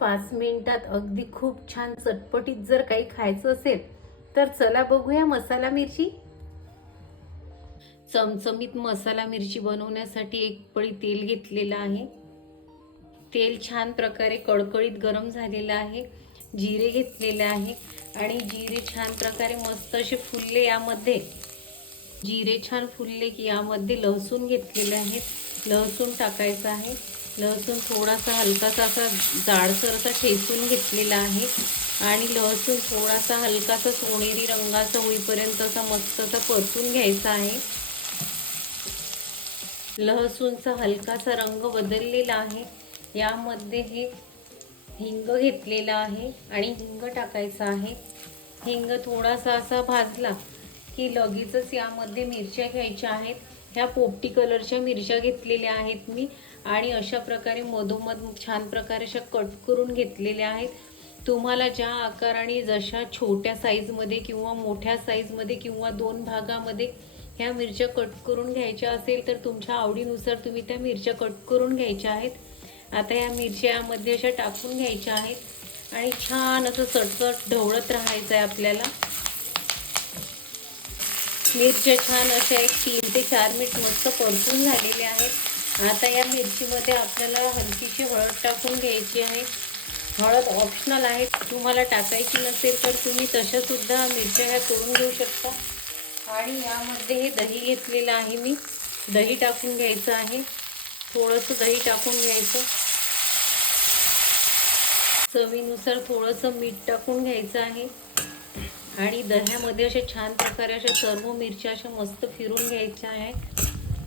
पाच मिनिटात अगदी खूप छान चटपटीत जर काही खायचं असेल तर चला बघूया मसाला मिरची. चमचमीत मसाला मिरची बनवण्यासाठी एक पळी तेल घेतलेलं आहे. तेल छान प्रकारे कडकडीत गरम झालेलं आहे. जिरे घेतलेले आहे आणि जिरे छान प्रकारे मस्त असे फुलले यामध्ये. जिरे छान फुलले की यामध्ये लसूण घेतलेले आहेत. लसूण टाकायचं आहे. लसूण थोडासा हलकासा असा जाडसर असा ठेचून घेतलेला आहे. आणि लसूण थोडासा हलकासा सोनेरी रंगाचा होईपर्यंत असा मस्त असा परतून घ्यायचा आहे. लसूणचा हलकासा रंग बदललेला आहे. यामध्ये हे हिंग घेतलेला आहे आणि हिंग टाकायचा आहे. हिंग थोडासा असा भाजला की लगेचच यामध्ये मिरच्या घ्यायच्या आहेत. ह्या पोपटी कलरच्या मिरच्या घेतलेल्या आहेत मी. आणि अशा प्रकारे मधोमध छान प्रकारे अशा कट करून घेतलेल्या आहेत. तुम्हाला ज्या आकाराने जशा छोट्या साईजमध्ये किंवा मोठ्या साईजमध्ये किंवा दोन भागामध्ये ह्या मिरच्या कट करून घ्यायच्या असेल तर तुमच्या आवडीनुसार तुम्ही त्या मिरच्या कट करून घ्यायच्या आहेत. आता या मिरच्या यामध्ये अशा टाकून घ्यायच्या आहेत. आणि छान असं सटसट ढवळत राहायचं आहे आपल्याला. मिरच्या छान अशा एक तीन ते चार मिनिट मस्त परतून झालेले आहेत. आता या मिरचीमध्ये आपल्याला हलकीशी हळद टाकून घ्यायची आहे. हळद ऑप्शनल आहे. तुम्हाला टाकायची नसेल तर तुम्ही तशासुद्धा मिरच्या ह्या करून घेऊ शकता. आणि यामध्ये हे दही घेतलेलं आहे मी. दही टाकून घ्यायचं आहे. थोडंसं दही टाकून घ्यायचं. चवीनुसार थोडंसं मीठ टाकून घ्यायचं आहे. आणि दह्यामध्ये अशा छान प्रकारे अशा सर्व मिरच्या अशा मस्त फिरून घ्यायच्या आहे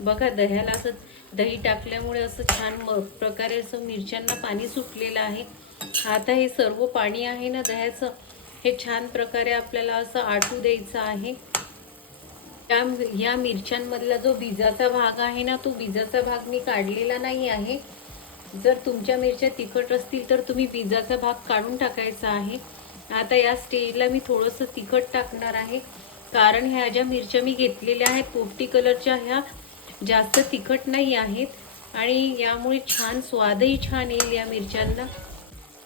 बघा दह्याला असं दही टाकल्यामुळे असं छान म प्रकारे असं मिरच्यांना पाणी सुटलेलं आहे. आता हे सर्व पाणी आहे ना दह्याचं हे छान प्रकारे आपल्याला असं आटू द्यायचं आहे. त्या या मिरच्यांमधला जो बीजाचा भाग आहे ना तो बीजाचा भाग मी काढलेला नाही आहे. जर तुमच्या मिरच्या तिखट असतील तर तुम्ही बीजाचा भाग काढून टाकायचा आहे. आता या स्टेजला मी थोडंसं तिखट टाकणार आहे. कारण ह्या ज्या मिरच्या मी घेतलेल्या आहेत पोपटी कलरच्या ह्या जास्त तिखट नाही आहेत. आणि यामुळे छान स्वादही छान येईल या मिरच्यांना.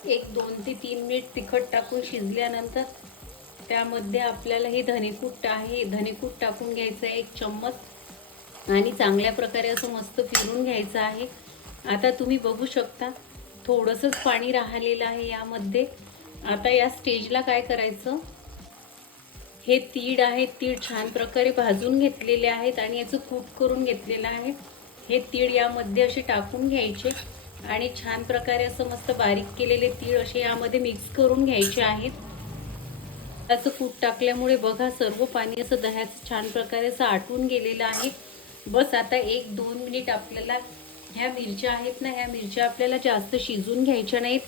एक दोन ते तीन मिनिट तिखट टाकून शिजल्यानंतर त्यामध्ये आपल्याला हे धनेकूट आहे. धनेकूट टाकून घ्यायचं आहे एक चम्मच. आणि चांगल्या प्रकारे असं मस्त फिरून घ्यायचं आहे. आता तुम्ही बघू शकता थोडंसंच पाणी राहिलेलं आहे यामध्ये. आता या स्टेजला काय करायचं? हे तीळ आहे तीळ छान प्रकारे भाजून घेतलेले आहेत आणि याचं कूट करून घेतलेलं आहे. हे तीळ यामध्ये असे टाकून घ्यायचे आणि छान प्रकारे असं मस्त बारीक केलेले तीळ असे यामध्ये मिक्स करून घ्यायचे आहेत. त्याचं कूट टाकल्यामुळे बघा सर्व पाणी असं दह्याचं छान प्रकारे असं आटून गेलेलं आहे. बस आता एक दोन मिनिट आपल्याला ह्या मिरच्या आहेत ना ह्या मिरच्या आपल्याला जास्त शिजून घ्यायच्या नाहीत.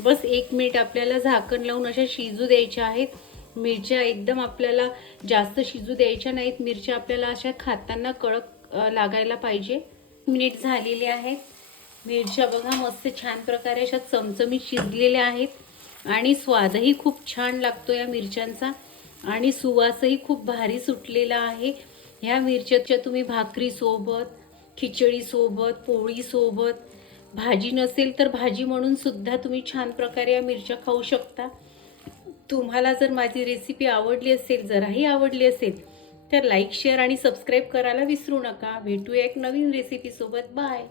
बस एक मिनिट आपल्याला झाकण लावून अशा शिजू द्यायच्या आहेत. मिरच्या एकदम आपल्याला जास्त शिजू द्यायच्या नाहीत. मिरच्या आपल्याला अशा खाताना कडक लागायला पाहिजे. मिनिट झालेले आहेत. मिरच्या बघा मस्त छान प्रकारे अशा चमचमीत शिजलेल्या आहेत. आणि स्वादही खूप छान लागतो या मिरच्यांचा. आणि सुवासही खूप भारी सुटलेला आहे. ह्या मिरच्याच्या तुम्ही भाकरीसोबत खिचडीसोबत पोळीसोबत भाजी नसेल तर भाजी म्हणून सुद्धा तुम्ही छान प्रकारे या मिरच्या खाऊ शकता. तुम्हाला जर माझी रेसिपी आवडली असेल जराही आवडली असेल तर लाईक शेअर आणि सबस्क्राईब करायला विसरू नका. भेटूया एक नवीन रेसिपीसोबत बाय